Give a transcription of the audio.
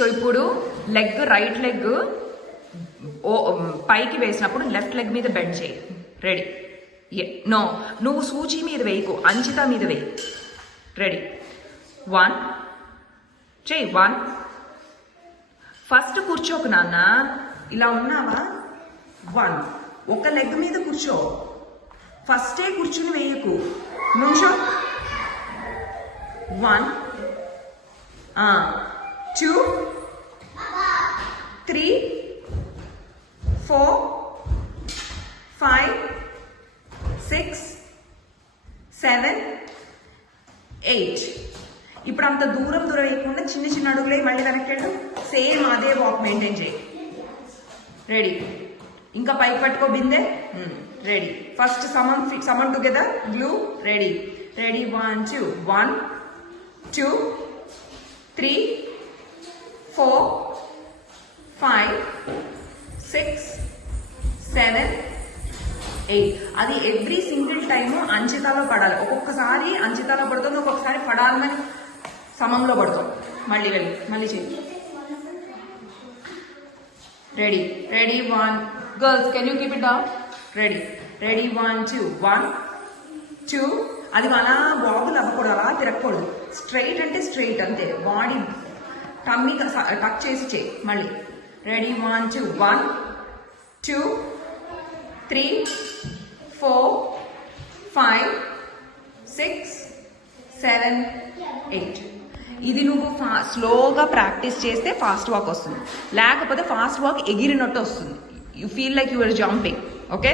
So ఇప్పుడు leg right leg పైకి వేసినప్పుడు లెఫ్ట్ లెగ్ మీద బెండ్ చేయి. రెడీ? నో, నువ్వు సూచి మీద వేయకు, అంచిత మీద వేయి. రెడీ? 1 చేయి. 1. ఫస్ట్ కూర్చోకు నాన్న, ఇలా ఉన్నావా? 1. ఒక లెగ్ మీద కూర్చో, ఫస్టే కూర్చుని వేయకు. నిమిషం. 1 2 3 4 5 6 7 8. ఇప్పుడు అంత దూరం వేయకుండా చిన్న చిన్న అడుగులే మళ్ళీ వెనక్కి వెళ్ళు. సేమ్ అదే వాక్ మెయింటైన్ చేయి. రెడీ? ఇంకా పైకి పట్టుకో బిందె. రెడీ? ఫస్ట్ సమన్ టుగెదర్, గ్లూ. రెడీ? 1 2 1 2 3 4 5 6 7 8. అది ఎవ్రీ సింగిల్ టైము అంచితాలో పడాలి. ఒక్కొక్కసారి అంచితాలో పడుతుంది, ఒక్కొక్కసారి పడాలని సమంలో పడుతాం. మళ్ళీ చెయ్యి. Ready? 1. Girls, can you keep it down? Ready? 1 2 1 2. అది అలా వాగులు అవ్వకూడదు, అలా తిరగకూడదు. స్ట్రైట్ అంటే స్ట్రైట్ అంతే. బాడీ టమ్మీ టచ్ చేసి చేయి. మళ్ళీ 1 2 1 2 3 4 5 6 7 8. ఇది నువ్వు స్లోగా ప్రాక్టీస్ చేస్తే ఫాస్ట్ వాక్ వస్తుంది, లేకపోతే ఫాస్ట్ వాక్ ఎగిరినట్టు వస్తుంది. You feel like you are jumping. Okay?